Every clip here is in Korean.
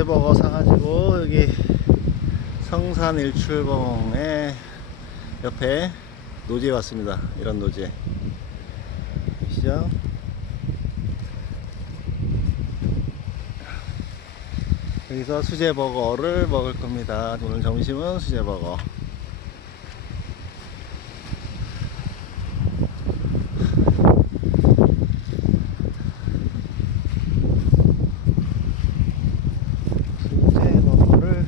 수제버거 사가지고 여기 성산 일출봉에 옆에 노지에 왔습니다. 이런 노지에. 보시죠? 여기서 수제버거를 먹을 겁니다. 오늘 점심은 수제버거. 수제버거를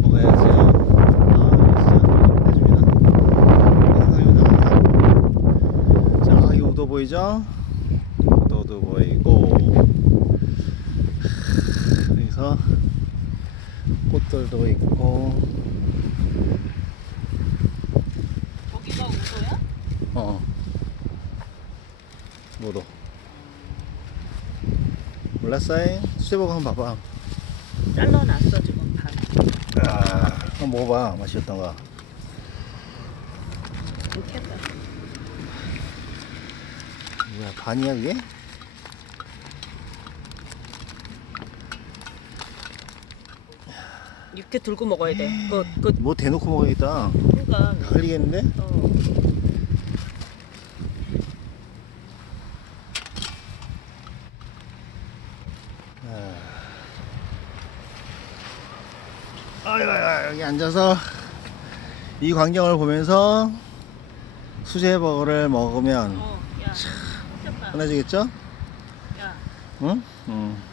먹어야지. 아, 진짜 해줍니다. 감사합니다. 자, 이 우도 보이죠? 우도도 보이고. 여기서 꽃들도 있고. 거기가 우도야? 어. 뭐도. 몰랐어잉? 수제버거 한번 봐봐. 잘라놨어 지금 반. 아, 한번 먹어봐. 이렇게 해봐. 뭐야, 반이야, 그게? 이렇게 들고 먹어야 돼. 그, 그, 뭐 대놓고 먹어야겠다. 그러니까. 다 흘리겠는데? 어. 아이고, 여기 앉아서 이 광경을 보면서 수제버거를 먹으면 어, 야. 봐. 편해지겠죠? 야, 응? 응.